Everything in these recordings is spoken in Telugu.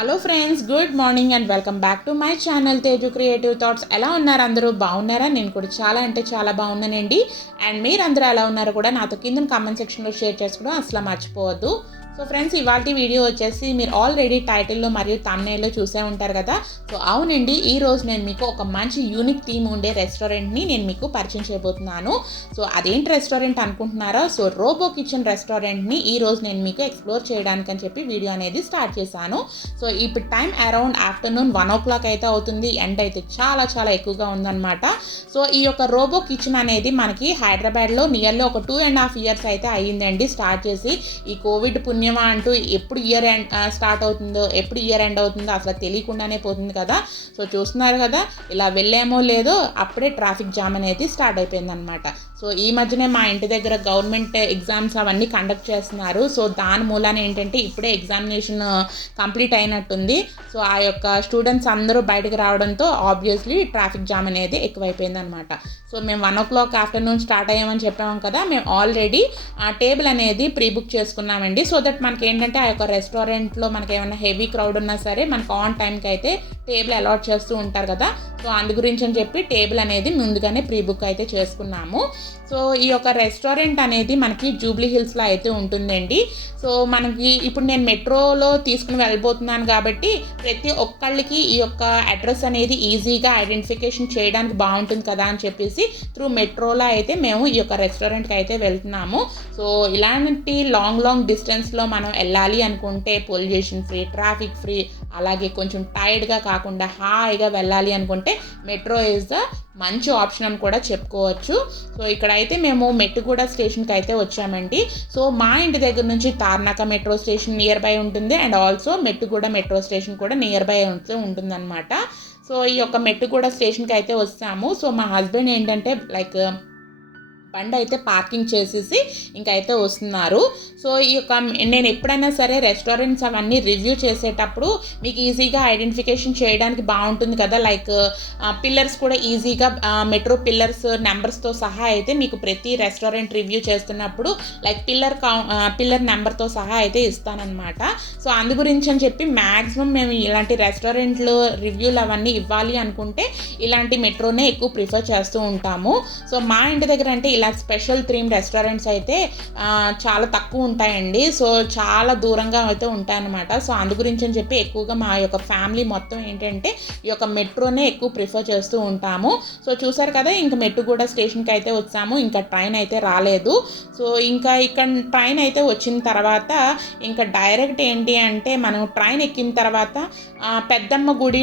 Hello friends, good morning and welcome back to my channel Teju creative thoughts. ఎలా ఉన్నారు అందరూ? బాగున్నారా? నేను కూడా చాలా అంటే చాలా బాగున్నానండి. అండ్ మీరందరూ ఎలా ఉన్నారో కూడా నాతో కింద కామెంట్ సెక్షన్లో షేర్ చేసుకోవడం అసలు మర్చిపోవద్దు. సో ఫ్రెండ్స్, ఇవాళ వీడియో వచ్చేసి మీరు ఆల్రెడీ టైటిల్లో మరియు థంబ్నెయిల్లో చూసే ఉంటారు కదా. సో అవునండి, ఈరోజు నేను మీకు ఒక మంచి యూనిక్ థీమ్ ఉండే రెస్టారెంట్ని నేను మీకు పరిచయం చేయబోతున్నాను. సో అదేంటి రెస్టారెంట్ అనుకుంటున్నారా? సో రోబో కిచెన్ రెస్టారెంట్ని ఈరోజు నేను మీకు ఎక్స్ప్లోర్ చేయడానికి అని చెప్పి వీడియో అనేది స్టార్ట్ చేశాను. సో ఇప్పుడు టైం అరౌండ్ ఆఫ్టర్నూన్ 1 o'clock అయితే అవుతుంది. ఎండ అయితే చాలా చాలా ఎక్కువగా ఉందన్నమాట. సో ఈ యొక్క రోబో కిచెన్ అనేది మనకి హైదరాబాద్లో నియర్లీ ఒక 2.5 years అయితే అయ్యిందండి స్టార్ట్ చేసి. ఈ కోవిడ్ పుణ్యమా అంటూ ఎప్పుడు ఇయర్ ఎండ్ స్టార్ట్ అవుతుందో, ఎప్పుడు ఇయర్ ఎండ్ అవుతుందో అసలు తెలియకుండానే పోతుంది కదా. సో చూస్తున్నారు కదా, ఇలా వెళ్ళామో లేదో అప్పుడే ట్రాఫిక్ జామ్ అనేది స్టార్ట్ అయిపోయింది అనమాట. సో ఈ మధ్యనే మా ఇంటి దగ్గర గవర్నమెంట్ ఎగ్జామ్స్ అవన్నీ కండక్ట్ చేస్తున్నారు. సో దాని మూలాన ఏంటంటే ఇప్పుడే ఎగ్జామినేషన్ కంప్లీట్ అయినట్టుంది. సో ఆ యొక్క స్టూడెంట్స్ అందరూ బయటకు రావడంతో ఆబ్వియస్లీ ట్రాఫిక్ జామ్ అనేది ఎక్కువైపోయింది అనమాట. సో మేము 1 o'clock ఆఫ్టర్నూన్ స్టార్ట్ అయ్యామని చెప్పాము కదా. మేము ఆల్రెడీ ఆ టేబుల్ అనేది ప్రీ బుక్ చేసుకున్నామండి. సో దట్ మనకి ఏంటంటే ఆ యొక్క రెస్టారెంట్లో మనకి ఏమైనా హెవీ క్రౌడ్ ఉన్నా సరే మనకు ఆన్ టైంకి అయితే టేబుల్ అలాట్ చేస్తూ ఉంటారు కదా. సో అందు గురించి అని చెప్పి టేబుల్ అనేది ముందుగానే ప్రీ బుక్ అయితే చేసుకున్నాము. సో ఈ యొక్క రెస్టారెంట్ అనేది మనకి జూబ్లీ హిల్స్లో అయితే ఉంటుందండి. సో మనకి ఇప్పుడు నేను మెట్రోలో తీసుకుని వెళ్ళబోతున్నాను కాబట్టి ప్రతి ఒక్కళ్ళకి ఈ యొక్క అడ్రస్ అనేది ఈజీగా ఐడెంటిఫికేషన్ చేయడానికి బాగుంటుంది కదా అని చెప్పేసి త్రూ మెట్రోలో అయితే మేము ఈ యొక్క రెస్టారెంట్కి అయితే వెళ్తున్నాము. సో ఇలాంటి లాంగ్ డిస్టెన్స్లో మనం వెళ్ళాలి అనుకుంటే పొల్యూషన్ ఫ్రీ, ట్రాఫిక్ ఫ్రీ, అలాగే కొంచెం టైర్డ్గా కాకుండా హాయిగా వెళ్ళాలి అనుకుంటే మెట్రో ఈజ్ ద మంచి ఆప్షన్ అని కూడా చెప్పుకోవచ్చు. సో ఇక్కడైతే మేము మెట్టుగూడ స్టేషన్కి అయితే వచ్చామండి. సో మా ఇంటి దగ్గర నుంచి Tarnaka metro station near by ఉంటుంది and also Mettuguda metro station కూడా నియర్ బై ఉంటుందన్నమాట. సో ఈ యొక్క మెట్టుగూడ స్టేషన్కి అయితే వస్తాము. సో మా హస్బెండ్ ఏంటంటే బండి అయితే పార్కింగ్ చేసేసి ఇంకైతే వస్తున్నారు. సో ఈ యొక్క నేను ఎప్పుడైనా సరే రెస్టారెంట్స్ అవన్నీ రివ్యూ చేసేటప్పుడు మీకు ఈజీగా ఐడెంటిఫికేషన్ చేయడానికి బాగుంటుంది కదా. లైక్ పిల్లర్స్ కూడా ఈజీగా మెట్రో నెంబర్స్తో సహా అయితే మీకు ప్రతి రెస్టారెంట్ రివ్యూ చేస్తున్నప్పుడు లైక్ పిల్లర్ నెంబర్తో సహా అయితే ఇస్తానన్నమాట. సో అందు గురించి అని చెప్పి మ్యాక్సిమం మేము ఇలాంటి రెస్టారెంట్లు రివ్యూలు అవన్నీ ఇవ్వాలి అనుకుంటే ఇలాంటి మెట్రోనే ఎక్కువ ప్రిఫర్ చేస్తూ ఉంటాము. సో మా ఇంటి దగ్గర అంటే ఇలా స్పెషల్ థీమ్ రెస్టారెంట్స్ అయితే చాలా తక్కువ ఉంటాయండి. సో చాలా దూరంగా అయితే ఉంటాయన్నమాట. సో అందు గురించి అని చెప్పి ఎక్కువగా మా యొక్క ఫ్యామిలీ మొత్తం ఏంటంటే ఈ యొక్క మెట్రోనే ఎక్కువ ప్రిఫర్ చేస్తూ ఉంటాము. సో చూసారు కదా, ఇంకా మెట్టుగూడ స్టేషన్కి అయితే వచ్చాము. ఇంకా ట్రైన్ అయితే రాలేదు. సో ఇంకా ఇక్కడ ట్రైన్ అయితే వచ్చిన తర్వాత ఇంకా డైరెక్ట్ ఏంటి అంటే మనం ట్రైన్ ఎక్కిన తర్వాత పెద్దమ్మ గుడి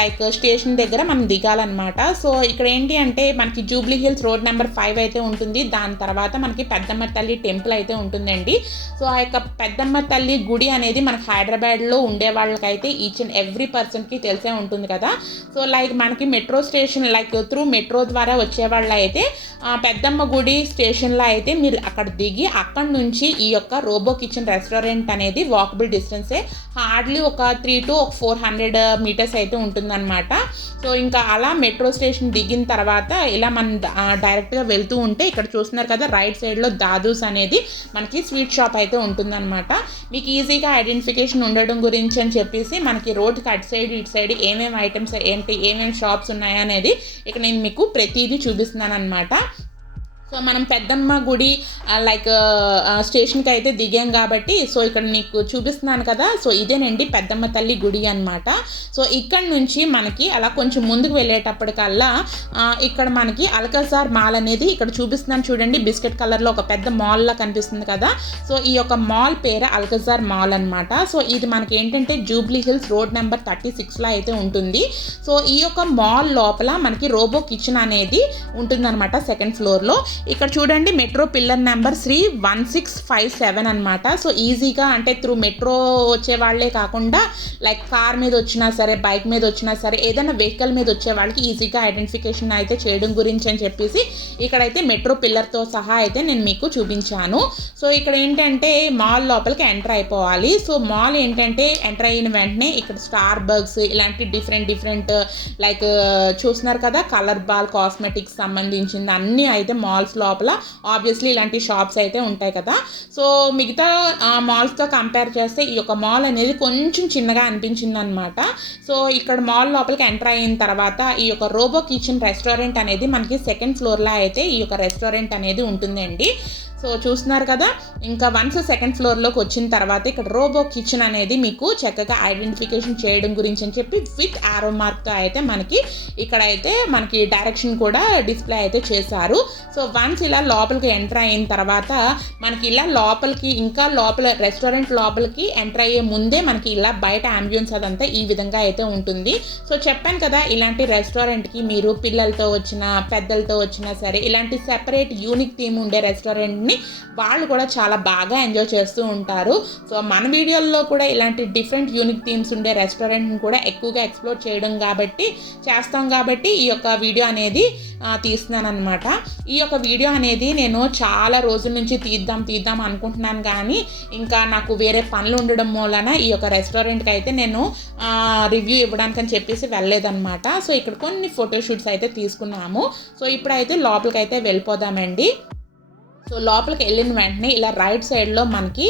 లైక్ స్టేషన్ దగ్గర మనం దిగాలన్నమాట. సో ఇక్కడ ఏంటి అంటే మనకి జూబ్లీ హిల్స్ రోడ్ నెంబర్ 5 అయితే ఉంటుంది. దాని తర్వాత మనకి పెద్దమ్మ తల్లి టెంపుల్ అయితే ఉంటుందండి. సో ఆ యొక్క పెద్దమ్మ తల్లి గుడి అనేది మనకి హైదరాబాద్లో ఉండే వాళ్ళకైతే ఈచ్ అండ్ ఎవ్రీ పర్సన్కి తెలిసే ఉంటుంది కదా. సో లైక్ మనకి metro station like through metro ద్వారా వచ్చే వాళ్ళు అయితే పెద్దమ్మ గుడి స్టేషన్లో అయితే మీరు అక్కడ దిగి అక్కడ నుంచి ఈ యొక్క రోబో కిచెన్ రెస్టారెంట్ అనేది వాకబుల్ డిస్టెన్సే, హార్డ్లీ ఒక 3 to 400 meters అయితే ఉంటుందన్నమాట. సో ఇంకా అలా మెట్రో స్టేషన్ దిగిన తర్వాత ఇలా మనం డైరెక్ట్గా వెళ్తూ ఉంటే ఇక్కడ చూస్తున్నారు కదా, రైట్ సైడ్లో దాదూస్ అనేది మనకి స్వీట్ షాప్ అయితే ఉంటుందన్నమాట. మీకు ఈజీగా ఐడెంటిఫికేషన్ ఉండడం గురించి అని చెప్పేసి మనకి రోడ్కి అటు సైడ్ ఇటు సైడ్ ఏమేమి ఐటమ్స్ ఏంటి, ఏమేమి షాప్స్ ఉన్నాయా అనేది ఇక్కడ నేను మీకు ప్రతిదీ చూపిస్తున్నాను అనమాట. సో మనం పెద్దమ్మ గుడి లైక్ స్టేషన్కి అయితే దిగాం కాబట్టి సో ఇక్కడ నీకు చూపిస్తున్నాను కదా. సో ఇదేనండి పెద్దమ్మ తల్లి గుడి అనమాట. సో ఇక్కడ నుంచి మనకి అలా కొంచెం ముందుకు వెళ్ళేటప్పటికల్లా ఇక్కడ మనకి అల్కజార్ మాల్ అనేది ఇక్కడ చూపిస్తున్నాను చూడండి, బిస్కెట్ కలర్లో ఒక పెద్ద మాల్లా కనిపిస్తుంది కదా. సో ఈ యొక్క మాల్ పేరు అల్కజార్ మాల్ అనమాట. సో ఇది మనకి ఏంటంటే జూబ్లీ హిల్స్ రోడ్ నెంబర్ 36లో అయితే ఉంటుంది. సో ఈ యొక్క మాల్ లోపల మనకి రోబో కిచెన్ అనేది ఉంటుందన్నమాట సెకండ్ ఫ్లోర్లో. ఇక్కడ చూడండి మెట్రో పిల్లర్ నెంబర్ 1657 అనమాట. సో ఈజీగా అంటే త్రూ మెట్రో వచ్చే వాళ్ళే కాకుండా లైక్ కార్ మీద వచ్చినా సరే, బైక్ మీద వచ్చినా సరే, ఏదైనా వెహికల్ మీద వచ్చే వాళ్ళకి ఈజీగా ఐడెంటిఫికేషన్ అయితే చేయడం గురించి అని చెప్పేసి ఇక్కడైతే మెట్రో పిల్లర్తో సహా అయితే నేను మీకు చూపించాను. సో ఇక్కడ ఏంటంటే మాల్ లోపలికి ఎంటర్ అయిపోవాలి. సో మాల్ ఏంటంటే ఎంటర్ అయిన వెంటనే ఇక్కడ స్టార్ బగ్స్ ఇలాంటి డిఫరెంట్ లైక్ చూస్తున్నారు కదా, కలర్ బాల్ కాస్మెటిక్స్ సంబంధించింది అన్నీ అయితే మాల్స్ మాల్స్ లోపల ఆబ్వియస్లీ ఇలాంటి షాప్స్ అయితే ఉంటాయి కదా. సో మిగతా మాల్స్తో కంపేర్ చేస్తే ఈ యొక్క మాల్ అనేది కొంచెం చిన్నగా అనిపించింది అనమాట. సో ఇక్కడ మాల్ లోపలికి ఎంటర్ అయిన తర్వాత ఈ యొక్క రోబో కిచెన్ రెస్టారెంట్ అనేది మనకి సెకండ్ ఫ్లోర్లో అయితే ఈ యొక్క రెస్టారెంట్ అనేది ఉంటుందండి. సో చూస్తున్నారు కదా, ఇంకా వన్స్ సెకండ్ ఫ్లోర్లోకి వచ్చిన తర్వాత ఇక్కడ రోబో కిచెన్ అనేది మీకు చక్కగా ఐడెంటిఫికేషన్ చేయడం గురించి అని చెప్పి విత్ ఆరో మార్క్తో అయితే మనకి ఇక్కడైతే మనకి డైరెక్షన్ కూడా డిస్ప్లే అయితే చేశారు. సో వన్స్ ఇలా లోపలికి ఎంటర్ అయిన తర్వాత మనకి ఇలా లోపలికి ఇంకా లోపల రెస్టారెంట్ లోపలికి ఎంటర్ అయ్యే ముందే మనకి ఇలా బయట అంబియన్స్ అదంతా ఈ విధంగా అయితే ఉంటుంది. సో చెప్పాను కదా, ఇలాంటి రెస్టారెంట్కి మీరు పిల్లలతో వచ్చినా పెద్దలతో వచ్చినా సరే ఇలాంటి సెపరేట్ యూనిక్ థీమ్ ఉండే రెస్టారెంట్ని వాళ్ళు కూడా చాలా బాగా ఎంజాయ్ చేస్తూ ఉంటారు. సో మన వీడియోల్లో కూడా ఇలాంటి డిఫరెంట్ యూనిక్ థీమ్స్ ఉండే రెస్టారెంట్ని కూడా ఎక్కువగా ఎక్స్ప్లోర్ చేస్తాం కాబట్టి ఈ యొక్క వీడియో అనేది తీస్తున్నాను అనమాట. ఈ యొక్క వీడియో అనేది నేను చాలా రోజుల నుంచి తీద్దాం అనుకుంటున్నాను, కానీ ఇంకా నాకు వేరే పనులు ఉండడం మూలన ఈ యొక్క రెస్టారెంట్కి అయితే నేను రివ్యూ ఇవ్వడానికి అని చెప్పేసి వెళ్ళలేదన్నమాట. సో ఇక్కడ కొన్ని ఫోటోషూట్స్ అయితే తీసుకున్నాము. సో ఇప్పుడైతే లోపలికి అయితే వెళ్ళిపోదామండి. సో లోపలికి వెళ్ళిన వెంటనే ఇలా రైట్ సైడ్లో మనకి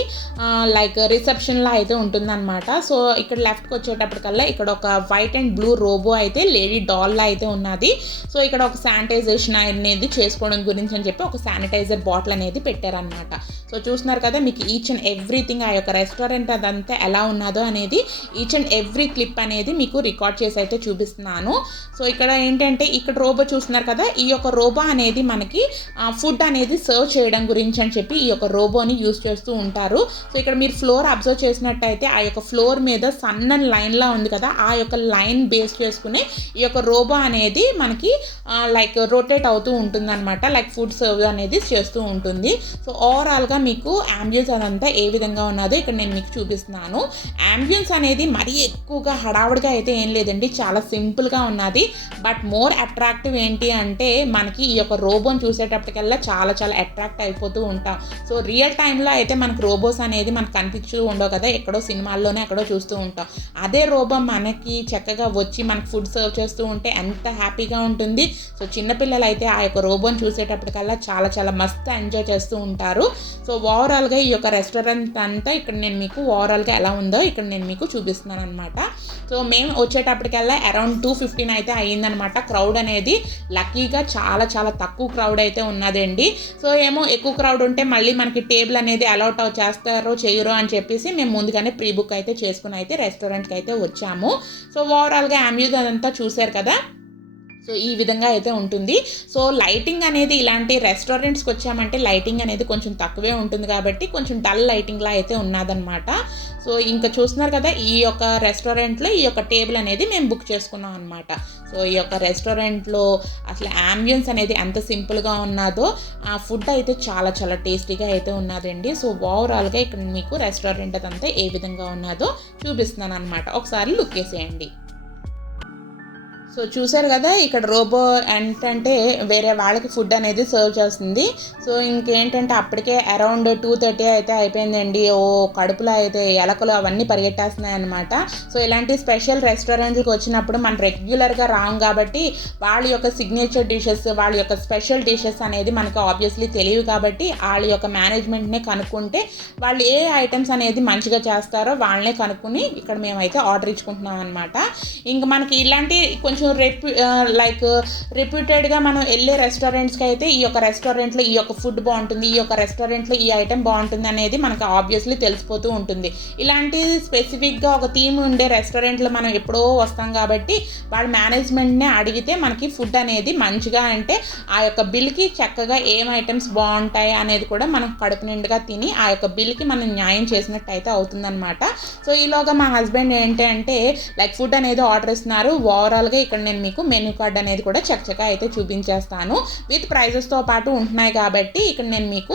లైక్ రిసెప్షన్లా అయితే ఉంటుందన్నమాట. సో ఇక్కడ లెఫ్ట్కి వచ్చేటప్పటికల్లా ఇక్కడ ఒక వైట్ అండ్ బ్లూ రోబో అయితే లేడీ డాల్లా అయితే ఉన్నది. సో ఇక్కడ ఒక శానిటైజేషన్ అనేది చేసుకోవడం గురించి అని చెప్పి ఒక శానిటైజర్ బాటిల్ అనేది పెట్టారనమాట. సో చూస్తున్నారు కదా, మీకు ఈచ్ అండ్ ఎవ్రీథింగ్ ఆ యొక్క రెస్టారెంట్ అదంతా ఎలా ఉన్నదో అనేది ఈచ్ అండ్ ఎవ్రీ క్లిప్ అనేది మీకు రికార్డ్ చేసి అయితే చూపిస్తున్నాను. సో ఇక్కడ ఏంటంటే ఇక్కడ రోబో చూస్తున్నారు కదా, ఈ యొక్క రోబో అనేది మనకి ఫుడ్ అనేది సర్వ్ చేయడం గురించి అని చెప్పి ఈ యొక్క రోబోని యూజ్ చేస్తూ ఉంటారు. సో ఇక్కడ మీరు ఫ్లోర్ అబ్జర్వ్ చేసినట్టయితే ఆ యొక్క ఫ్లోర్ మీద సన్నని లైన్లా ఉంది కదా, ఆ యొక్క లైన్ బేస్ చేసుకుని ఈ యొక్క రోబో అనేది మనకి లైక్ రొటేట్ అవుతూ ఉంటుంది అనమాట. లైక్ ఫుడ్ సర్వ్ అనేది చేస్తూ ఉంటుంది. సో ఓవరాల్గా మీకు అంబియన్స్ అదంతా ఏ విధంగా ఉన్నదో ఇక్కడ నేను మీకు చూపిస్తున్నాను. అంబియన్స్ అనేది మరీ ఎక్కువగా హడావుడిగా అయితే ఏం లేదండి, చాలా సింపుల్గా ఉన్నది. బట్ మోర్ అట్రాక్టివ్ ఏంటి అంటే మనకి ఈ యొక్క రోబోని చూసేటప్పటికల్లా చాలా అట్రాక్ట్ అయిపోతూ ఉంటాం. సో రియల్ టైంలో అయితే మనకు రోబోస్ అనేది మనకు కనిపించూ ఉండవు కదా, ఎక్కడో సినిమాల్లోనే ఎక్కడో చూస్తూ ఉంటాం. అదే రోబో మనకి చక్కగా వచ్చి మనకు ఫుడ్ సర్వ్ చేస్తూ ఉంటే ఎంత హ్యాపీగా ఉంటుంది. సో చిన్నపిల్లలు అయితే ఆ యొక్క రోబోని చూసేటప్పటికల్లా చాలా మస్తు ఎంజాయ్ చేస్తూ ఉంటారు. సో ఓవరాల్గా ఈ యొక్క రెస్టారెంట్ అంతా ఇక్కడ నేను మీకు ఓవరాల్గా ఎలా ఉందో ఇక్కడ నేను మీకు చూపిస్తున్నాను అనమాట. సో మేము వచ్చేటప్పటికల్లా అరౌండ్ 2:15 అయితే అయ్యిందనమాట. క్రౌడ్ అనేది లక్కీగా చాలా తక్కువ క్రౌడ్ అయితే ఉన్నదండి. సో ఏమో ఎక్కువ క్రౌడ్ ఉంటే మళ్ళీ మనకి టేబుల్ అనేది అలౌట్ చేస్తారో చేయరో అని చెప్పేసి మేము ముందుగానే ప్రీ బుక్ అయితే చేసుకుని అయితే రెస్టారెంట్కి అయితే వచ్చాము. సో ఓవరాల్గా అంబియన్స్ అదంతా చూశారు కదా. సో ఈ విధంగా అయితే ఉంటుంది. సో లైటింగ్ అనేది ఇలాంటి రెస్టారెంట్స్కి వచ్చామంటే లైటింగ్ అనేది కొంచెం తక్కువే ఉంటుంది కాబట్టి కొంచెం డల్ లైటింగ్లా అయితే ఉన్నదనమాట. సో ఇంకా చూస్తున్నారు కదా, ఈ యొక్క రెస్టారెంట్లో ఈ యొక్క టేబుల్ అనేది మేము బుక్ చేసుకున్నాం అనమాట. సో ఈ యొక్క రెస్టారెంట్లో అసలు అంబియన్స్ అనేది ఎంత సింపుల్గా ఉన్నదో ఆ ఫుడ్ అయితే చాలా టేస్టీగా అయితే ఉన్నదండి. సో ఓవరాల్గా ఇక్కడ మీకు రెస్టారెంట్ అదంతా ఏ విధంగా ఉన్నదో చూపిస్తున్నాను అనమాట. ఒకసారి లుక్ వేసేయండి. సో చూసారు కదా, ఇక్కడ రోబో ఏంటంటే వేరే వాళ్ళకి ఫుడ్ అనేది సర్వ్ చేస్తుంది. సో ఇంకేంటంటే అప్పటికే అరౌండ్ 2:30 అయితే అయిపోయిందండి. కడుపులో అయితే ఎలకలు అవన్నీ పరిగెట్టేస్తున్నాయి అనమాట. సో ఇలాంటి స్పెషల్ రెస్టారెంట్కి వచ్చినప్పుడు మనం రెగ్యులర్గా రాం కాబట్టి వాళ్ళ యొక్క సిగ్నేచర్ డిషెస్, వాళ్ళ యొక్క స్పెషల్ డిషెస్ అనేది మనకి ఆబ్వియస్లీ తెలియదు కాబట్టి వాళ్ళ యొక్క మేనేజ్మెంట్నే కనుక్కుంటే వాళ్ళు ఏ ఐటమ్స్ అనేది మంచిగా చేస్తారో వాళ్ళనే కనుక్కుని ఇక్కడ మేమైతే ఆర్డర్ ఇచ్చుకుంటున్నాం అనమాట. ఇంకా మనకి ఇలాంటి కొంచెం రెప్యూటెడ్గా మనం వెళ్ళే రెస్టారెంట్స్కి అయితే ఈ యొక్క రెస్టారెంట్లో ఈ యొక్క ఫుడ్ బాగుంటుంది, ఈ యొక్క రెస్టారెంట్లో ఈ ఐటెం బాగుంటుంది అనేది మనకు ఆబ్వియస్లీ తెలిసిపోతూ ఉంటుంది. ఇలాంటి స్పెసిఫిక్గా ఒక థీమ్ ఉండే రెస్టారెంట్లో మనం ఎప్పుడో వస్తాం కాబట్టి వాళ్ళ మేనేజ్మెంట్నే అడిగితే మనకి ఫుడ్ అనేది మంచిగా అంటే ఆ యొక్క బిల్కి చక్కగా ఏం ఐటమ్స్ బాగుంటాయి అనేది కూడా మనం కడుపు నిండుగా తిని ఆ యొక్క బిల్కి మనం న్యాయం చేసినట్టు అయితే అవుతుందన్నమాట. సో ఈలోగా మా హస్బెండ్ ఏంటంటే లైక్ ఫుడ్ అనేది ఆర్డర్ ఇస్తున్నారు. ఓవరాల్గా ఇక్కడ నేను మీకు మెనూ కార్డ్ అనేది కూడా చక్కగా అయితే చూపించేస్తాను. విత్ ప్రైజెస్తో పాటు ఉంటున్నాయి కాబట్టి ఇక్కడ నేను మీకు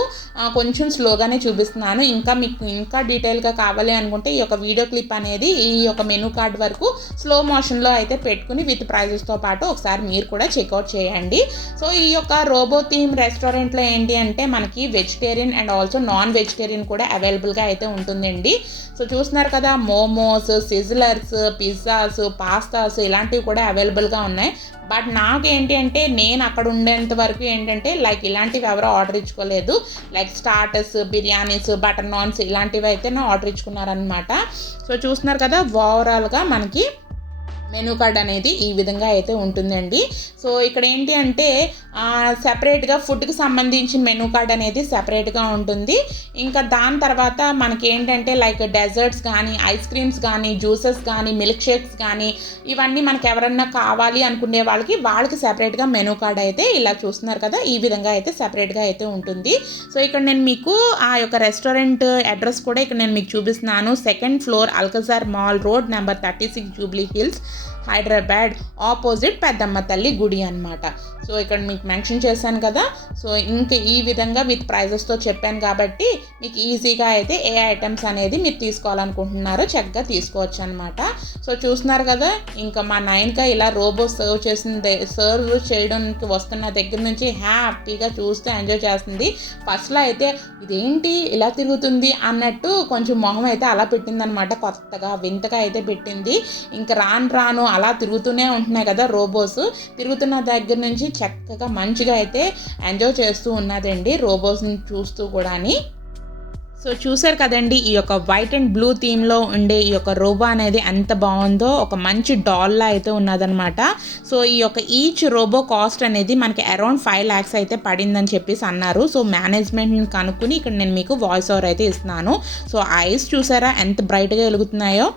కొంచెం స్లోగానే చూపిస్తున్నాను. మీకు ఇంకా డీటెయిల్గా కావాలి అనుకుంటే ఈ యొక్క వీడియో క్లిప్ అనేది ఈ యొక్క మెనూ కార్డ్ వరకు స్లో మోషన్లో అయితే పెట్టుకుని విత్ ప్రైజెస్తో పాటు ఒకసారి మీరు కూడా చెక్అవుట్ చేయండి. సో ఈ యొక్క రోబో థీమ్ రెస్టారెంట్లో ఏంటి అంటే మనకి vegetarian and also non vegetarian కూడా అవైలబుల్గా అయితే ఉంటుందండి. సో చూస్తున్నారు కదా, మోమోస్, సిజ్లర్స్, పిజ్జాస్, పాస్తాస్ ఇలాంటివి కూడా అవైలబుల్ అవైలబుల్గా ఉన్నాయి. బట్ నాకేంటి అంటే నేను అక్కడ ఉండేంత వరకు ఏంటంటే లైక్ ఇలాంటివి ఎవరో ఆర్డర్ ఇచ్చుకోలేదు. Like starters, biryanis, butter naans ఇలాంటివి అయితే ఆర్డర్ ఇచ్చుకున్నారనమాట. సో చూస్తున్నారు కదా, ఓవరాల్గా మనకి మెనూ కార్డ్ అనేది ఈ విధంగా అయితే ఉంటుందండి. సో ఇక్కడ ఏంటి అంటే సెపరేట్గా ఫుడ్కి సంబంధించిన మెనూ కార్డ్ అనేది సెపరేట్గా ఉంటుంది. ఇంకా దాని తర్వాత మనకి ఏంటంటే లైక్ డెజర్ట్స్ కానీ, ఐస్ క్రీమ్స్ కానీ, జ్యూసెస్ కానీ, మిల్క్ షేక్స్ కానీ ఇవన్నీ మనకి ఎవరన్నా కావాలి అనుకునే వాళ్ళకి సెపరేట్గా మెనూ కార్డ్ అయితే ఇలా చూస్తున్నారు కదా, ఈ విధంగా అయితే సెపరేట్గా అయితే ఉంటుంది. సో ఇక్కడ నేను మీకు ఆ యొక్క రెస్టారెంట్ అడ్రస్ కూడా ఇక్కడ నేను మీకు చూపిస్తున్నాను. 2nd floor Alcazar mall road number 36 Jubilee hills, Hyderabad, opposite పెద్దమ్మ తల్లి గుడి అనమాట. సో ఇక్కడ మీకు మెన్షన్ చేశాను కదా. సో ఇంకా ఈ విధంగా విత్ ప్రైజెస్తో చెప్పాను కాబట్టి మీకు ఈజీగా అయితే ఏ ఐటమ్స్ అనేది మీరు తీసుకోవాలనుకుంటున్నారో చక్కగా తీసుకోవచ్చు అనమాట. సో చూస్తున్నారు కదా, ఇంకా మా నైన్కా ఇలా రోబో సర్వ్ చేయడానికి వస్తున్న దగ్గర నుంచి హ్యాపీగా చూస్తూ ఎంజాయ్ చేస్తుంది. ఫస్ట్లో అయితే ఇదేంటి ఇలా తిరుగుతుంది అన్నట్టు కొంచెం మొహం అయితే అలా పెట్టిందనమాట, కొత్తగా వింతగా అయితే పెట్టింది. ఇంకా రాను అలా తిరుగుతూనే ఉంటున్నాయి కదా రోబోస్, తిరుగుతున్న దగ్గర నుంచి చక్కగా మంచిగా అయితే ఎంజాయ్ చేస్తూ ఉన్నదండి రోబోస్ని చూస్తూ కూడాని. సో చూసారు కదండి, ఈ యొక్క వైట్ అండ్ బ్లూ థీమ్లో ఉండే ఈ యొక్క రోబో అనేది ఎంత బాగుందో, ఒక మంచి డాల్లా అయితే ఉన్నదనమాట. సో ఈ యొక్క ఈచ్ రోబో కాస్ట్ అనేది మనకి అరౌండ్ 5 lakhs అయితే పడిందని చెప్పేసి అన్నారు. సో మేనేజ్మెంట్ని కనుక్కుని ఇక్కడ నేను మీకు వాయిస్ ఓవర్ అయితే ఇస్తున్నాను. సో ఐస్ చూసారా ఎంత బ్రైట్గా వెలుగుతున్నాయో.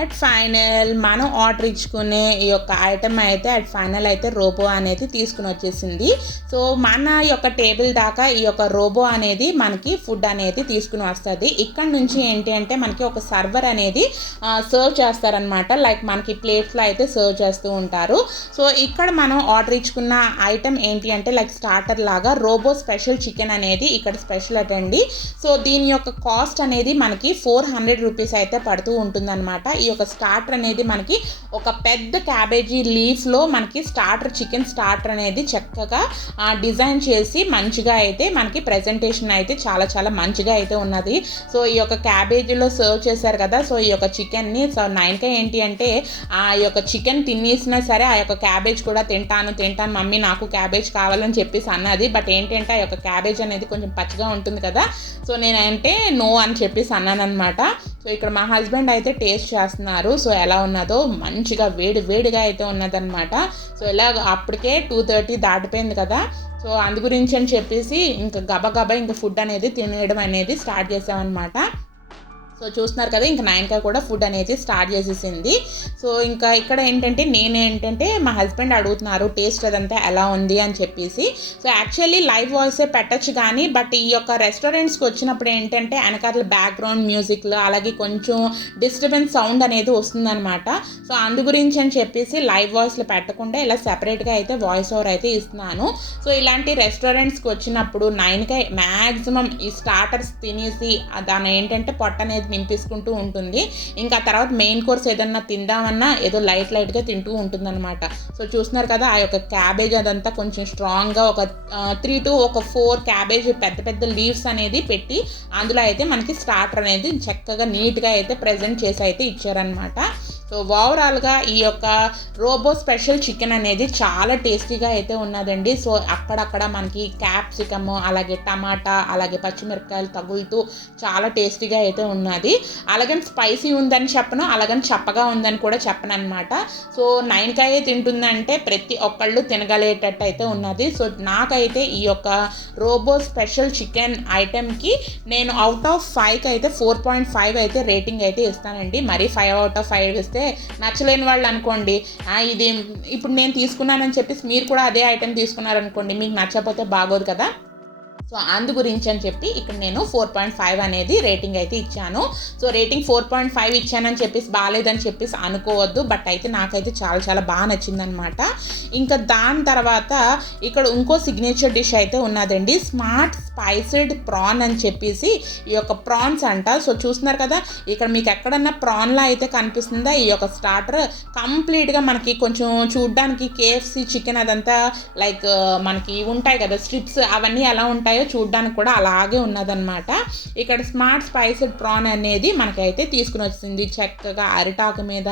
అట్ ఫైనల్ మనం ఆర్డర్ ఇచ్చుకునే ఈ యొక్క ఐటమ్ అయితే అట్ ఫైనల్ అయితే రోబో అనేది తీసుకుని వచ్చేసింది. సో మన యొక్క టేబుల్ దాకా ఈ యొక్క రోబో అనేది మనకి ఫుడ్ అనేది తీసుకుని వస్తుంది. ఇక్కడ నుంచి ఏంటి అంటే మనకి ఒక సర్వర్ అనేది సర్వ్ చేస్తారనమాట. లైక్ మనకి ప్లేట్స్లో అయితే సర్వ్ చేస్తూ ఉంటారు. సో ఇక్కడ మనం ఆర్డర్ ఇచ్చుకున్న ఐటమ్ ఏంటి అంటే లైక్ స్టార్టర్ లాగా రోబో స్పెషల్ చికెన్ అనేది ఇక్కడ స్పెషల్ అటండి. సో దీని యొక్క కాస్ట్ అనేది మనకి 400 రూపీస్ అయితే పడుతూ ఉంటుందన్నమాట. ఈ యొక్క స్టార్టర్ అనేది మనకి ఒక పెద్ద క్యాబేజీ లీఫ్లో మనకి చికెన్ స్టార్టర్ అనేది చక్కగా డిజైన్ చేసి మంచిగా అయితే మనకి ప్రెజెంటేషన్ అయితే చాలా చాలా మంచిగా అయితే ఉన్నది. సో ఈ యొక్క క్యాబేజీలో సర్వ్ చేశారు కదా. సో ఈ యొక్క చికెన్ని సో 9K ఏంటి అంటే ఆ యొక్క చికెన్ తినేసినా సరే ఆ యొక్క క్యాబేజ్ కూడా తింటాను మమ్మీ నాకు క్యాబేజ్ కావాలని చెప్పేసి అన్నది. బట్ ఏంటంటే ఆ యొక్క క్యాబేజ్ అనేది కొంచెం పచ్చిగా ఉంటుంది కదా. సో నేనంటే నో అని చెప్పేసి అన్నాను అనమాట. సో ఇక్కడ మా హస్బెండ్ అయితే టేస్ట్ చేస్తున్నారు. సో ఎలా ఉన్నదో మంచిగా వేడిగా అయితే ఉన్నదన్నమాట. సో ఇలా అప్పటికే 2:30 దాటిపోయింది కదా. సో అందు గురించి అని చెప్పేసి ఇంకా గబగబా ఇంకా ఫుడ్ అనేది తినేయడం అనేది స్టార్ట్ చేసామన్నమాట. సో చూస్తున్నారు కదా, ఇంకా 9K కూడా ఫుడ్ అనేది స్టార్ట్ చేసేసింది. సో ఇంకా ఇక్కడ నేనేంటంటే మా హస్బెండ్ అడుగుతున్నారు టేస్ట్ అదంతా ఎలా ఉంది అని చెప్పేసి. సో యాక్చువల్లీ లైవ్ వాయిసే పెట్టచ్చు కానీ బట్ ఈ యొక్క రెస్టారెంట్స్కి వచ్చినప్పుడు ఏంటంటే వెనకాల బ్యాక్గ్రౌండ్ మ్యూజిక్లు అలాగే కొంచెం డిస్టర్బెన్స్ సౌండ్ అనేది వస్తుందన్నమాట. సో అందు గురించి అని చెప్పేసి లైవ్ వాయిస్లో పెట్టకుండా ఇలా సెపరేట్గా అయితే వాయిస్ ఓవర్ అయితే ఇస్తున్నాను. సో ఇలాంటి రెస్టారెంట్స్కి వచ్చినప్పుడు 9K మ్యాక్సిమం ఈ స్టార్టర్స్ తినేసి దాని ఏంటంటే పొట్ట అనేది నింపేసుకుంటూ ఉంటుంది. ఇంకా తర్వాత మెయిన్ కోర్స్ ఏదన్నా తిందామన్నా ఏదో లైట్గా తింటూ ఉంటుంది అనమాట. సో చూస్తున్నారు కదా, ఆ యొక్క క్యాబేజ్ అదంతా కొంచెం స్ట్రాంగ్గా ఒక 3 to 4 క్యాబేజ్ పెద్ద లీవ్స్ అనేది పెట్టి అందులో అయితే మనకి స్టార్టర్ అనేది చక్కగా నీట్గా అయితే ప్రజెంట్ చేసి అయితే ఇచ్చారనమాట. సో ఓవరాల్గా ఈ యొక్క రోబో స్పెషల్ చికెన్ అనేది చాలా టేస్టీగా అయితే ఉన్నదండి. సో అక్కడక్కడ మనకి క్యాప్సికమ్ అలాగే టమాటా అలాగే పచ్చిమిరపకాయలు తగులుతూ చాలా టేస్టీగా అయితే ఉన్నది. అలాగని స్పైసీ ఉందని చెప్పను, అలాగని చప్పగా ఉందని కూడా చెప్పను అనమాట. సో 9K తింటుందంటే ప్రతి ఒక్కళ్ళు తినగలేటట్టు అయితే ఉన్నది. సో నాకైతే ఈ యొక్క రోబో స్పెషల్ చికెన్ ఐటెంకి నేను అవుట్ ఆఫ్ 5కి అయితే 4.5 అయితే రేటింగ్ అయితే ఇస్తానండి. మరి 5 out of 5 ఇస్తే నచ్చలేని వాళ్ళు అనుకోండి, ఇది ఇప్పుడు నేను తీసుకున్నానని చెప్పేసి మీరు కూడా అదే ఐటెం తీసుకున్నారనుకోండి, మీకు నచ్చకపోతే బాగోదు కదా. సో అందు గురించి అని చెప్పి ఇక్కడ నేను 4.5 అనేది రేటింగ్ అయితే ఇచ్చాను. సో రేటింగ్ 4.5 ఇచ్చానని చెప్పేసి బాగాలేదని చెప్పేసి అనుకోవద్దు. బట్ అయితే నాకైతే చాలా చాలా బాగా నచ్చిందనమాట. ఇంకా దాని తర్వాత ఇక్కడ ఇంకో సిగ్నేచర్ డిష్ అయితే ఉన్నదండి, స్మార్ట్ స్పైస్డ్ ప్రాన్ అని చెప్పేసి ఈ యొక్క ప్రాన్స్ అంట. సో చూస్తున్నారు కదా, ఇక్కడ మీకు ఎక్కడన్నా ప్రాన్లా అయితే కనిపిస్తుందా ఈ యొక్క స్టార్టర్. కంప్లీట్గా మనకి కొంచెం చూడ్డానికి KFC చికెన్ అదంతా లైక్ మనకి ఉంటాయి కదా స్ట్రిప్స్, అవన్నీ ఎలా ఉంటాయో ఉంటాయో చూడడానికి కూడా అలాగే ఉన్నదన్నమాట. ఇక్కడ స్మార్ట్ స్పైసెడ్ ప్రాన్ అనేది మనకైతే తీసుకుని వచ్చింది. చక్కగా అరిటాకు మీద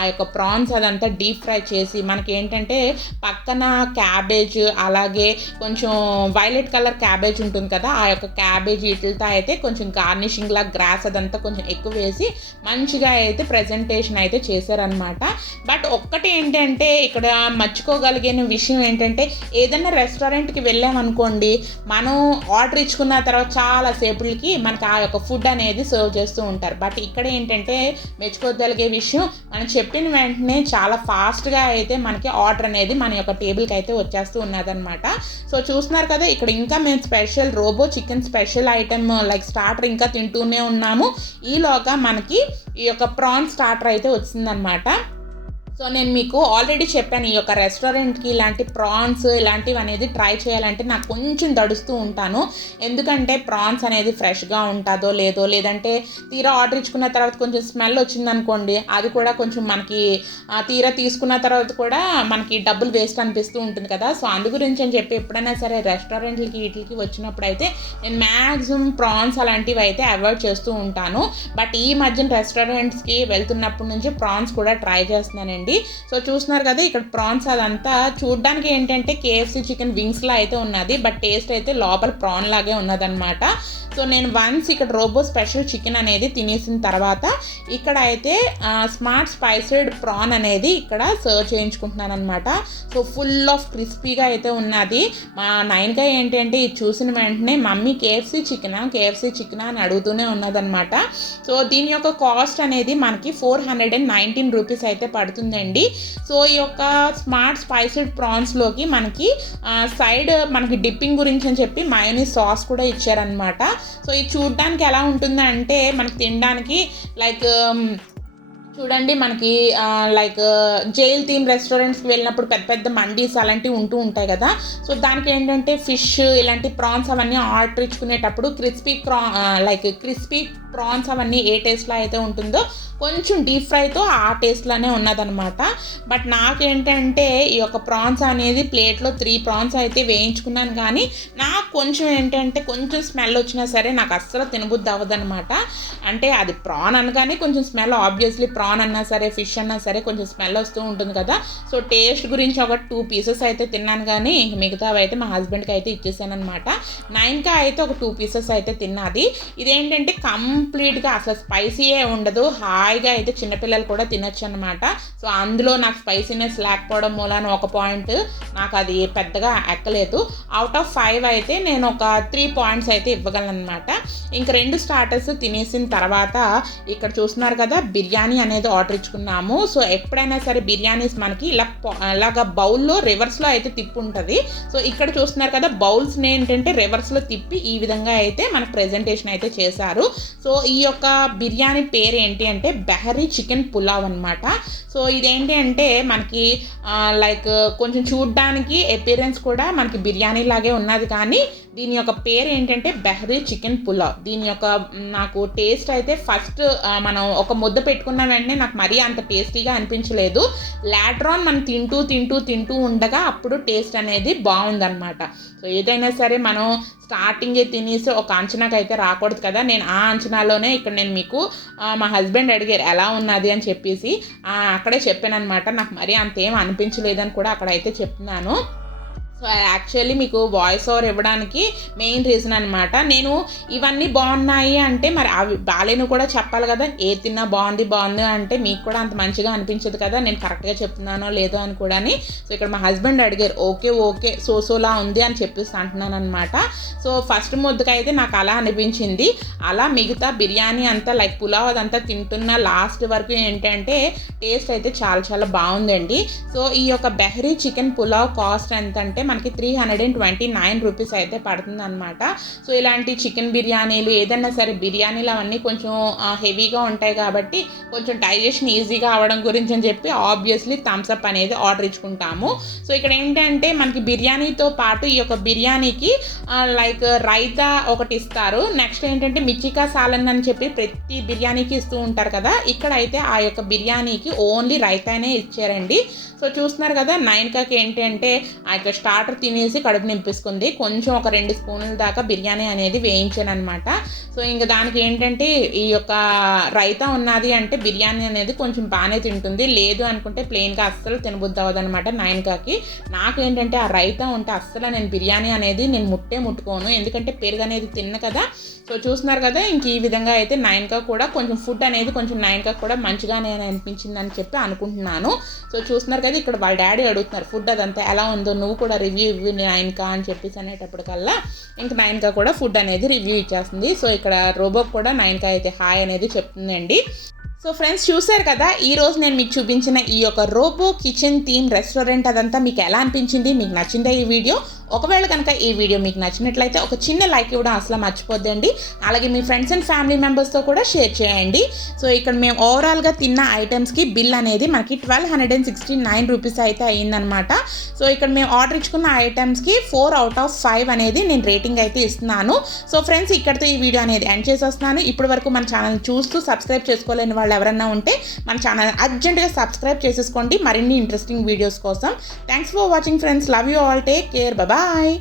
ఆ యొక్క ప్రాన్స్ అదంతా డీప్ ఫ్రై చేసి మనకి ఏంటంటే పక్కన క్యాబేజ్, అలాగే కొంచెం వైలెట్ కలర్ క్యాబేజ్ ఉంటుంది కదా, ఆ యొక్క క్యాబేజ్ వీటితో అయితే కొంచెం గార్నిషింగ్ లా గ్రాస్ అదంతా కొంచెం ఎక్కువ వేసి మంచిగా అయితే ప్రజెంటేషన్ అయితే చేశారనమాట. బట్ ఒక్కటి ఏంటంటే ఇక్కడ మర్చిపోగలిగిన విషయం ఏంటంటే ఏదైనా రెస్టారెంట్కి వెళ్ళామనుకోండి, మనం ఆర్డర్ ఇచ్చుకున్న తర్వాత చాలా సేపులకి మనకి ఆ యొక్క ఫుడ్ అనేది సర్వ్ చేస్తూ ఉంటారు. బట్ ఇక్కడ ఏంటంటే మెచ్చుకోగలిగే విషయం, మనం చెప్పిన వెంటనే చాలా ఫాస్ట్గా అయితే మనకి ఆర్డర్ అనేది మన యొక్క టేబుల్కి అయితే వచ్చేస్తూ ఉన్నదనమాట. సో చూస్తున్నారు కదా, ఇక్కడ ఇంకా మేము special robo chicken special item like starter ఇంకా తింటూనే ఉన్నాము. ఈలోగా మనకి ఈ యొక్క ప్రాన్ స్టార్టర్ అయితే వచ్చిందనమాట. సో నేను మీకు ఆల్రెడీ చెప్పాను, ఈ యొక్క రెస్టారెంట్కి ఇలాంటి ప్రాన్స్ ఇలాంటివి అనేది ట్రై చేయాలంటే నాకు కొంచెం దడుస్తూ ఉంటాను. ఎందుకంటే ప్రాన్స్ అనేది ఫ్రెష్గా ఉంటుందో లేదో, లేదంటే తీరా ఆర్డర్ ఇచ్చుకున్న తర్వాత కొంచెం స్మెల్ వచ్చిందనుకోండి, అది కూడా కొంచెం మనకి తీరా తీసుకున్న తర్వాత కూడా మనకి డబ్బులు వేస్ట్ అనిపిస్తూ ఉంటుంది కదా. సో అందు గురించి అని చెప్పి ఎప్పుడైనా సరే రెస్టారెంట్లకి వీటికి వచ్చినప్పుడు అయితే నేను మ్యాక్సిమం ప్రాన్స్ అలాంటివి అయితే అవాయిడ్ చేస్తూ ఉంటాను. బట్ ఈ మధ్యన రెస్టారెంట్స్కి వెళ్తున్నప్పటి నుంచి ప్రాన్స్ కూడా ట్రై చేస్తున్నానండి. సో చూస్తున్నారు కదా, ఇక్కడ ప్రాన్స్ అదంతా చూడడానికి ఏంటంటే కేఎఫ్సి చికెన్ వింగ్స్ లా అయితే ఉన్నది, బట్ టేస్ట్ అయితే లోపల ప్రాన్ లాగే ఉన్నదన్నమాట. సో నేను వన్స్ ఇక్కడ రోబో స్పెషల్ చికెన్ అనేది తినేసిన తర్వాత ఇక్కడ అయితే స్మార్ట్ స్పైసెడ్ ప్రాన్ అనేది ఇక్కడ సర్వ్ చేయించుకుంటున్నాను అనమాట. సో ఫుల్ ఆఫ్ క్రిస్పీగా అయితే ఉన్నది. మా నైన్గా ఏంటంటే ఇది చూసిన వెంటనే మమ్మీ కేఎఫ్సి చికెనా అని అడుగుతూనే ఉన్నదనమాట. సో దీని యొక్క కాస్ట్ అనేది మనకి 419 రూపీస్ అయితే పడుతుందండి. సో ఈ యొక్క స్మార్ట్ స్పైసెడ్ ప్రాన్స్లోకి మనకి సైడ్ మనకి డిప్పింగ్ గురించి అని చెప్పి మయోనీస్ సాస్ కూడా ఇచ్చారనమాట. సో ఇది చూడడానికి ఎలా ఉంటుందంటే మనకి తినడానికి లైక్ చూడండి, మనకి లైక్ జైల్ థీమ్ రెస్టారెంట్స్కి వెళ్ళినప్పుడు పెద్ద పెద్ద మండీస్ అలాంటివి ఉంటూ ఉంటాయి కదా. సో దానికి ఏంటంటే ఫిష్ ఇలాంటి ప్రాన్స్ అవన్నీ ఆర్డర్ ఇచ్చుకునేటప్పుడు క్రిస్పీ ప్రాన్స్ అవన్నీ ఏ టేస్ట్లో అయితే ఉంటుందో కొంచెం డీప్ ఫ్రైతో ఆ టేస్ట్లోనే ఉన్నదనమాట. బట్ నాకేంటంటే ఈ యొక్క ప్రాన్స్ అనేది ప్లేట్లో 3 ప్రాన్స్ అయితే వేయించుకున్నాను, కానీ నాకు కొంచెం ఏంటంటే కొంచెం స్మెల్ వచ్చినా సరే నాకు అస్సలు తినబుద్ధి అవ్వదనమాట. అంటే అది ప్రాన్ అనగానే కొంచెం స్మెల్, ఆబ్వియస్లీ ప్రాన్ అన్నా సరే ఫిష్ అన్నా సరే కొంచెం స్మెల్ వస్తూ ఉంటుంది కదా. సో టేస్ట్ గురించి ఒక 2 పీసెస్ అయితే తిన్నాను, కానీ ఇంక మిగతావి అయితే మా హస్బెండ్కి అయితే ఇచ్చేసాను అనమాట. 9కా అయితే ఒక 2 పీసెస్ అయితే తిన్నది. ఇదేంటంటే కంప్లీట్గా అసలు స్పైసీయే ఉండదు, హాయిగా అయితే చిన్నపిల్లలు కూడా తినొచ్చు అనమాట. సో అందులో నాకు స్పైసీనెస్ లేకపోవడం మూలాన ఒక పాయింట్ నాకు అది పెద్దగా ఎక్కలేదు. అవుట్ ఆఫ్ 5 అయితే నేను ఒక 3 పాయింట్స్ అయితే ఇవ్వగలను అనమాట. ఇంక 2 స్టార్టర్స్ తినేసిన తర్వాత ఇక్కడ చూస్తున్నారు కదా, బిర్యానీ అనేది ఆర్డర్ ఇచ్చుకున్నాము. సో ఎప్పుడైనా సరే బిర్యానీస్ మనకి ఇలాగ బౌల్లో రివర్స్లో అయితే తిప్పి ఉంటుంది. సో ఇక్కడ చూస్తున్నారు కదా, బౌల్స్ని ఏంటంటే రివర్స్లో తిప్పి ఈ విధంగా అయితే మనకు ప్రెజెంటేషన్ అయితే చేశారు. సో ఈ యొక్క బిర్యానీ పేరు ఏంటి అంటే బెహరీ చికెన్ పులావ్ అనమాట. సో ఇదేంటి అంటే మనకి లైక్ కొంచెం చూడ్డానికి అపియరెన్స్ కూడా మనకి బిర్యానీ లాగే ఉన్నది, కానీ దీని యొక్క పేరు ఏంటంటే బెహరీ చికెన్ పులావ్. దీని యొక్క నాకు టేస్ట్ అయితే ఫస్ట్ మనం ఒక ముద్ద పెట్టుకున్న వెంటనే నాకు మరీ అంత టేస్టీగా అనిపించలేదు. లాటరాన్ మనం తింటూ ఉండగా అప్పుడు టేస్ట్ అనేది బాగుందన్నమాట. సో ఏదైనా సరే మనం స్టార్టింగే తినేసి ఒక అంచనాకి అయితే రాకూడదు కదా. నేను ఆ అంచనాలోనే ఇక్కడ నేను మీకు మా హస్బెండ్ అడిగారు ఎలా ఉన్నది అని చెప్పేసి అక్కడే చెప్పాను అనమాట. నాకు మరీ అంతేం అనిపించలేదని కూడా అక్కడైతే చెప్తున్నాను. సో యాక్చువల్లీ మీకు వాయిస్ ఓవర్ ఇవ్వడానికి మెయిన్ రీజన్ అనమాట. నేను ఇవన్నీ బాగున్నాయి అంటే మరి అవి బాలేను కూడా చెప్పాలి కదా. ఏ తిన్నా బాగుంది అంటే మీకు కూడా అంత మంచిగా అనిపించదు కదా, నేను కరెక్ట్గా చెప్తున్నానో లేదో అని కూడా. సో ఇక్కడ మా హస్బెండ్ అడిగారు, ఓకే సోలా ఉంది అని చెప్పేసి అంటున్నాను అనమాట. సో ఫస్ట్ ముద్దకైతే నాకు అలా అనిపించింది. అలా మిగతా బిర్యానీ అంతా లైక్ పులావ్ అదంతా తింటున్న లాస్ట్ వరకు ఏంటంటే టేస్ట్ అయితే చాలా బాగుందండి. సో ఈ యొక్క బెహరీ చికెన్ పులావ్ కాస్ట్ ఎంత అంటే మనకి 329 రూపీస్ అయితే పడుతుంది అనమాట. సో ఇలాంటి చికెన్ బిర్యానీలు ఏదైనా సరే బిర్యానీలు అవన్నీ కొంచెం హెవీగా ఉంటాయి కాబట్టి కొంచెం డైజెషన్ ఈజీగా అవ్వడం గురించి అని చెప్పి ఆబ్వియస్లీ థమ్స్అప్ అనేది ఆర్డర్ ఇచ్చుకుంటాము. సో ఇక్కడ ఏంటంటే మనకి బిర్యానీతో పాటు ఈ యొక్క బిర్యానీకి లైక్ రైతా ఒకటి ఇస్తారు. నెక్స్ట్ ఏంటంటే మిర్చికా సాలన్ అని చెప్పి ప్రతి బిర్యానీకి ఇస్తూ ఉంటారు కదా, ఇక్కడ అయితే ఆ యొక్క బిర్యానీకి ఓన్లీ రైతానే ఇచ్చారండి. సో చూస్తున్నారు కదా, 9కాకి ఏంటి అంటే ఆ యొక్క వాటర్ తినేసి కడుపు నింపేసుకుంది. కొంచెం ఒక 2 స్పూన్ల దాకా బిర్యానీ అనేది వేయించాను అనమాట. సో ఇంకా దానికి ఏంటంటే ఈ యొక్క రైతా ఉన్నది అంటే బిర్యానీ అనేది కొంచెం బాగానే తింటుంది. లేదు అనుకుంటే ప్లెయిన్గా అస్సలు తినబుద్ధి అవ్వదనమాట నయనకకి. నాకేంటంటే ఆ రైతా ఉంటే అస్సలు నేను బిర్యానీ అనేది నేను ముట్టుకోను, ఎందుకంటే పెరుగు అనేది తిన్న కదా. సో చూస్తున్నారు కదా, ఇంక ఈ విధంగా అయితే నయనక కూడా కొంచెం ఫుడ్ అనేది కొంచెం నయనక కూడా మంచిగానే అనిపించిందని చెప్పి అనుకుంటున్నాను. సో చూస్తున్నారు కదా, ఇక్కడ వాళ్ళ డాడీ అడుగుతున్నారు ఫుడ్ అదంతా ఎలా ఉందో నువ్వు కూడా రివ్యూ ఇవ్వు నయనక అని చెప్పేసి అనేటప్పటికల్లా ఇంక నయనక కూడా ఫుడ్ అనేది రివ్యూ ఇచ్చేస్తుంది. సో ఇక్కడ రోబోకి కూడా నయనక అయితే హాయ్ అనేది చెప్తుందండి. సో ఫ్రెండ్స్ చూశారు కదా, ఈరోజు నేను మీకు చూపించిన ఈ యొక్క రోబో కిచెన్ థీమ్ రెస్టారెంట్ అదంతా మీకు ఎలా అనిపించింది, మీకు నచ్చిందా ఈ వీడియో? ఒకవేళ కనుక ఈ వీడియో మీకు నచ్చినట్లయితే ఒక చిన్న లైక్ ఇవ్వడం అసలు మర్చిపోద్దండి. అలాగే మీ ఫ్రెండ్స్ అండ్ ఫ్యామిలీ మెంబర్స్తో కూడా షేర్ చేయండి. సో ఇక్కడ మేము ఓవరాల్గా తిన్న ఐటమ్స్కి బిల్ అనేది మనకి 1269 రూపీస్ అయితే అయ్యిందనమాట. సో ఇక్కడ మేము ఆర్డర్ ఇచ్చుకున్న ఐటమ్స్కి 4 out of 5 అనేది నేను రేటింగ్ అయితే ఇస్తున్నాను. సో ఫ్రెండ్స్ ఇక్కడితో ఈ వీడియో అనేది ఎండ్ చేసేస్తున్నాను. ఇప్పటి వరకు మన ఛానల్ చూస్తూ సబ్స్క్రైబ్ చేసుకోలేని వాళ్ళు ఎవరన్నా ఉంటే మన ఛానల్ అర్జెంటుగా సబ్స్క్రైబ్ చేసేసుకోండి మరిన్ని ఇంట్రెస్టింగ్ వీడియోస్ కోసం. Thanks for watching friends. Love you all. Take care. Bye.